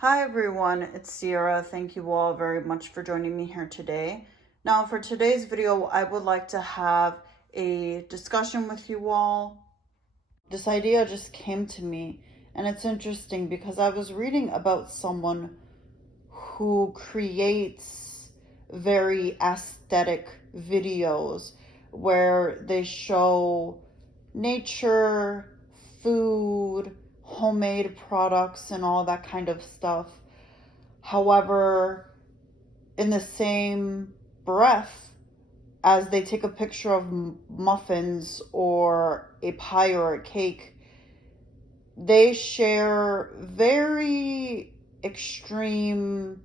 Hi everyone, it's Sierra. Thank you all very much for joining me here today. Now for today's video, I would like to have a discussion with you all. This idea just came to me, and it's interesting because I was reading about someone who creates very aesthetic videos where they show nature, food, homemade products, and all that kind of stuff. However, in the same breath as they take a picture of muffins or a pie or a cake, they share very extreme,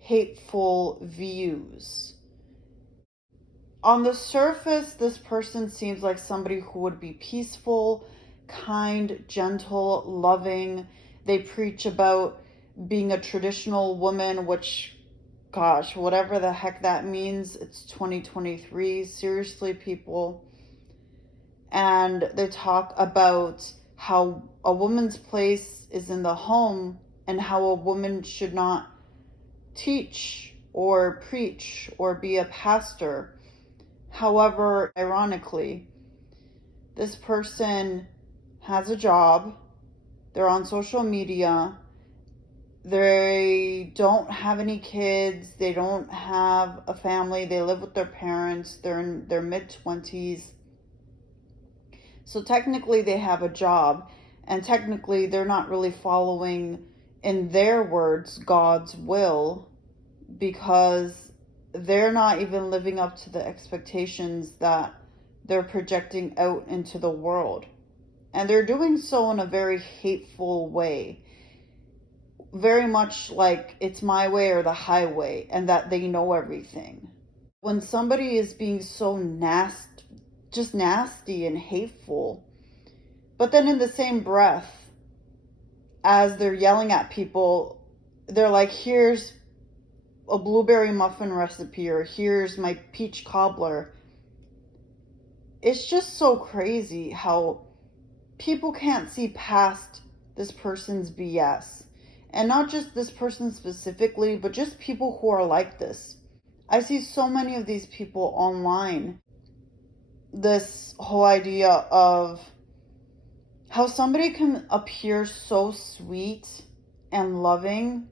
hateful views. On the surface, this person seems like somebody who would be peaceful, kind, gentle, loving. They preach about being a traditional woman, which, gosh, whatever the heck that means, it's 2023. Seriously, people. And they talk about how a woman's place is in the home and how a woman should not teach or preach or be a pastor. However, ironically, this person has a job, they're on social media, they don't have any kids, they don't have a family, they live with their parents, they're in their mid-20s. So technically they have a job, and technically they're not really following, in their words, God's will, because they're not even living up to the expectations that they're projecting out into the world. And they're doing so in a very hateful way. Very much like it's my way or the highway, and that they know everything. When somebody is being so just nasty and hateful, but then in the same breath, as they're yelling at people, they're like, here's a blueberry muffin recipe, or here's my peach cobbler. It's just so crazy how people can't see past this person's BS. And not just this person specifically, but just people who are like this. I see so many of these people online. This whole idea of how somebody can appear so sweet and loving,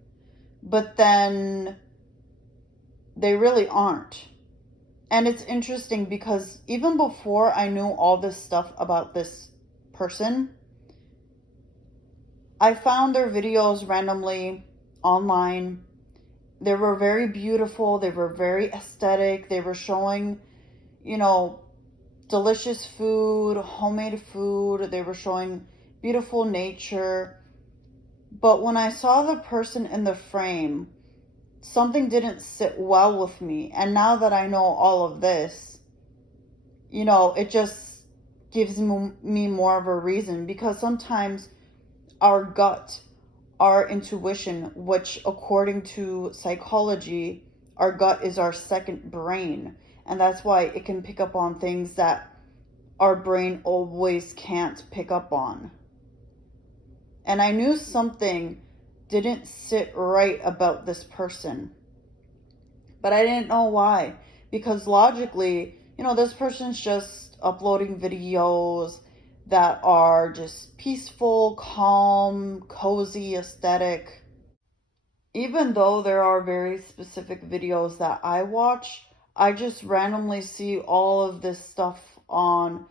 but then they really aren't. And it's interesting because even before I knew all this stuff about this person, I found their videos randomly online. They were very beautiful, they were very aesthetic, they were showing, delicious food, homemade food, they were showing beautiful nature. But when I saw the person in the frame, something didn't sit well with me. And now that I know all of this, it just gives me more of a reason, because sometimes our gut, our intuition, which according to psychology, our gut is our second brain. And that's why it can pick up on things that our brain always can't pick up on. And I knew something didn't sit right about this person. But I didn't know why. Because logically, this person's just uploading videos that are just peaceful, calm, cozy, aesthetic. Even though there are very specific videos that I watch, I just randomly see all of this stuff on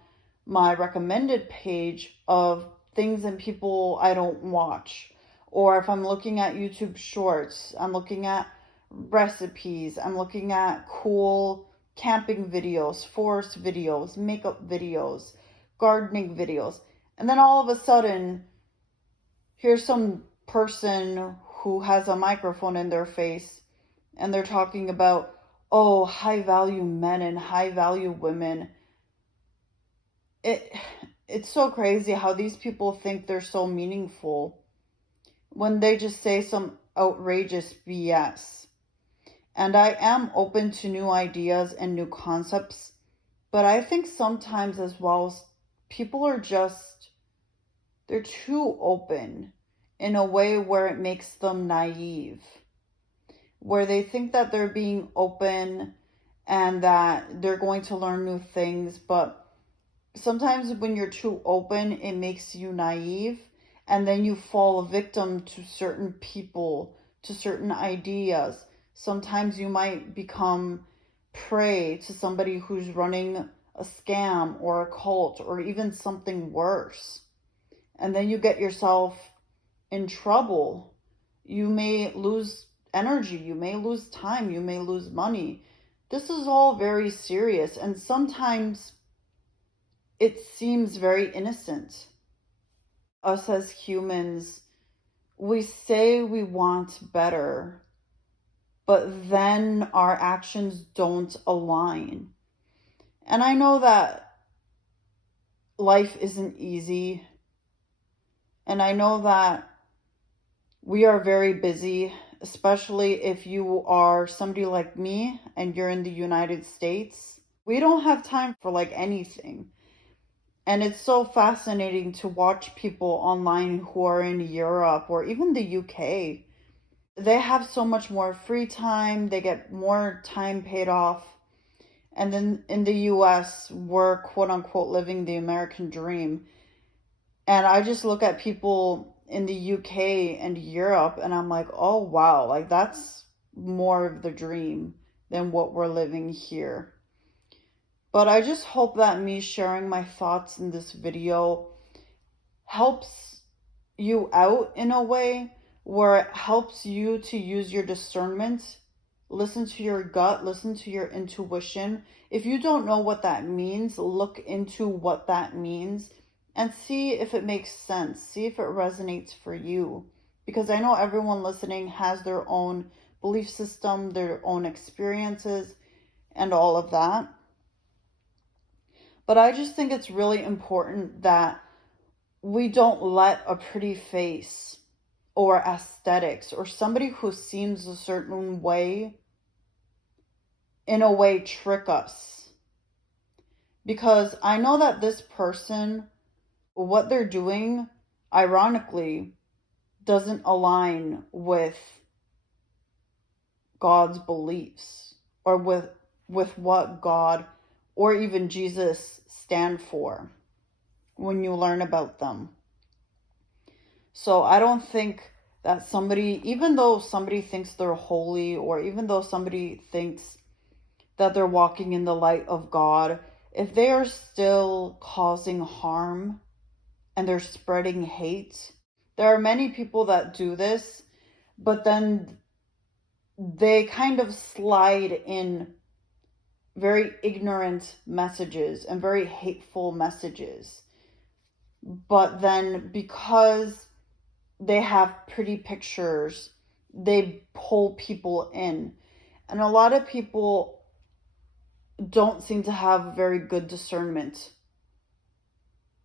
my recommended page of things and people I don't watch. Or if I'm looking at YouTube shorts, I'm looking at recipes, I'm looking at cool camping videos, forest videos, makeup videos, gardening videos. And then all of a sudden, here's some person who has a microphone in their face and they're talking about, oh, high value men and high value women. It's so crazy how these people think they're so meaningful when they just say some outrageous BS. And I am open to new ideas and new concepts, but I think sometimes as well, people are they're too open. in a way where it makes them naive, where they think that they're being open and that they're going to learn new things. But sometimes when you're too open, it makes you naive, and then you fall a victim to certain people, to certain ideas. Sometimes you might become prey to somebody who's running a scam or a cult or even something worse. And then you get yourself in trouble. You may lose energy, you may lose time, you may lose money. This is all very serious, and sometimes it seems very innocent. Us as humans, we say we want better, but then our actions don't align. And I know that life isn't easy, and I know that we are very busy, especially if you are somebody like me and you're in the United States. We don't have time for like anything. And it's so fascinating to watch people online who are in Europe or even the UK. They have so much more free time, they get more time paid off. And then in the US, we're quote unquote living the American dream. And I just look at people in the UK and Europe and I'm like, oh wow, like that's more of the dream than what we're living here. But I just hope that me sharing my thoughts in this video helps you out in a way where it helps you to use your discernment, listen to your gut, listen to your intuition. If you don't know what that means, look into what that means and see if it makes sense. See if it resonates for you. Because I know everyone listening has their own belief system, their own experiences, and all of that. But I just think it's really important that we don't let a pretty face or aesthetics or somebody who seems a certain way in a way trick us. Because I know that this person, what they're doing, ironically, doesn't align with God's beliefs or with what God or even Jesus stand for when you learn about them. So I don't think that somebody, even though somebody thinks they're holy, or even though somebody thinks that they're walking in the light of God, if they are still causing harm and they're spreading hate, there are many people that do this, but then they kind of slide in very ignorant messages and very hateful messages. But then because they have pretty pictures, they pull people in. And a lot of people don't seem to have very good discernment.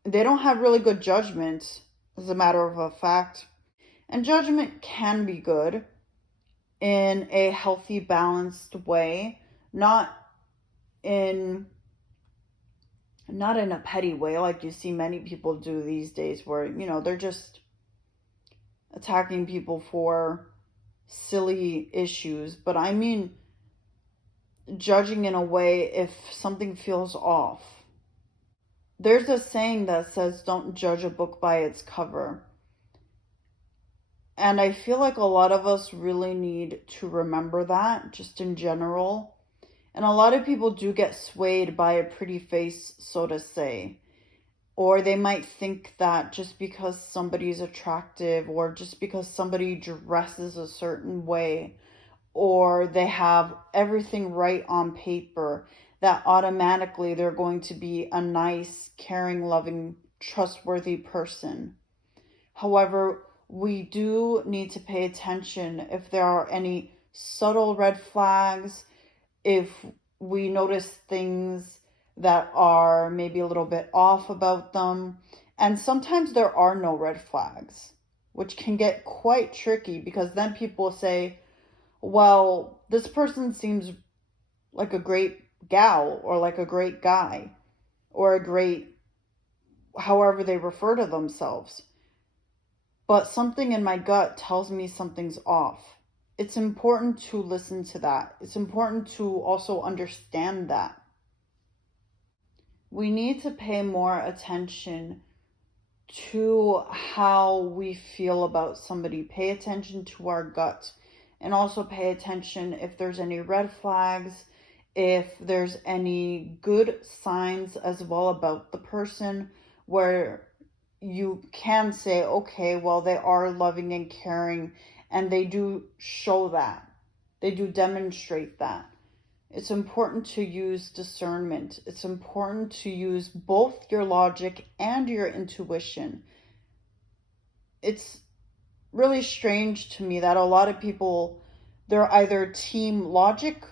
They don't have really good judgment, as a matter of a fact. And judgment can be good in a healthy, balanced way, not in a petty way like you see many people do these days, where they're just attacking people for silly issues. But I mean judging in a way if something feels off. There's a saying that says don't judge a book by its cover. And I feel like a lot of us really need to remember that, just in general. And a lot of people do get swayed by a pretty face, so to say. Or they might think that just because somebody's attractive, or just because somebody dresses a certain way, or they have everything right on paper, that automatically they're going to be a nice, caring, loving, trustworthy person. However, we do need to pay attention if there are any subtle red flags, if we notice things that are maybe a little bit off about them. And sometimes there are no red flags, which can get quite tricky, because then people say, well, this person seems like a great gal, or like a great guy, or a great, however they refer to themselves. but something in my gut tells me something's off. It's important to listen to that. It's important to also understand that. We need to pay more attention to how we feel about somebody. Pay attention to our gut, and also pay attention if there's any red flags, if there's any good signs as well about the person, where you can say, okay, well, they are loving and caring, and they do show that. They do demonstrate that. It's important to use discernment. It's important to use both your logic and your intuition. It's really strange to me that a lot of people, they're either team logic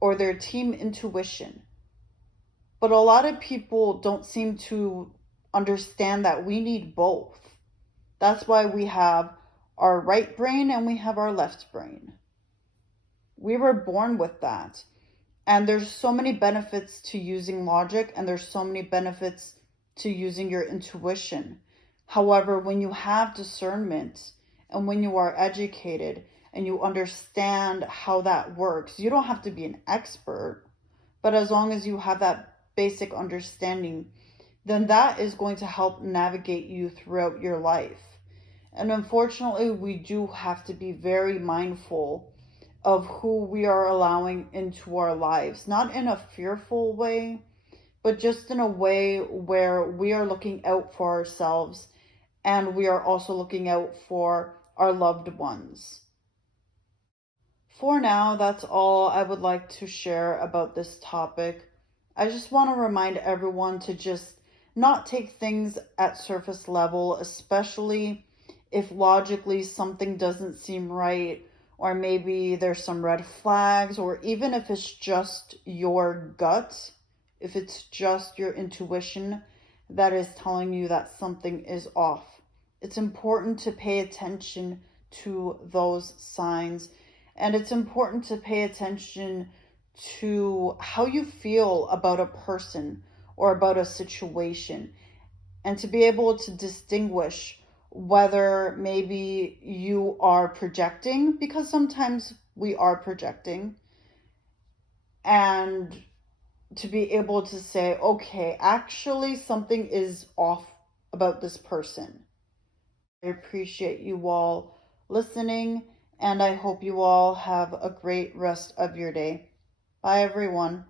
or they're team intuition. But a lot of people don't seem to understand that we need both. That's why we have our right brain and we have our left brain. We were born with that. And there's so many benefits to using logic, and there's so many benefits to using your intuition. However, when you have discernment and when you are educated and you understand how that works, you don't have to be an expert, but as long as you have that basic understanding, then that is going to help navigate you throughout your life. And unfortunately, we do have to be very mindful of who we are allowing into our lives, not in a fearful way, but just in a way where we are looking out for ourselves and we are also looking out for our loved ones. For now, that's all I would like to share about this topic. I just want to remind everyone to just not take things at surface level, especially if logically something doesn't seem right, or maybe there's some red flags, or even if it's just your gut, if it's just your intuition that is telling you that something is off. It's important to pay attention to those signs, and it's important to pay attention to how you feel about a person or about a situation, and to be able to distinguish whether maybe you are projecting, because sometimes we are projecting, and to be able to say, okay, actually, something is off about this person. I appreciate you all listening, and I hope you all have a great rest of your day. Bye, everyone.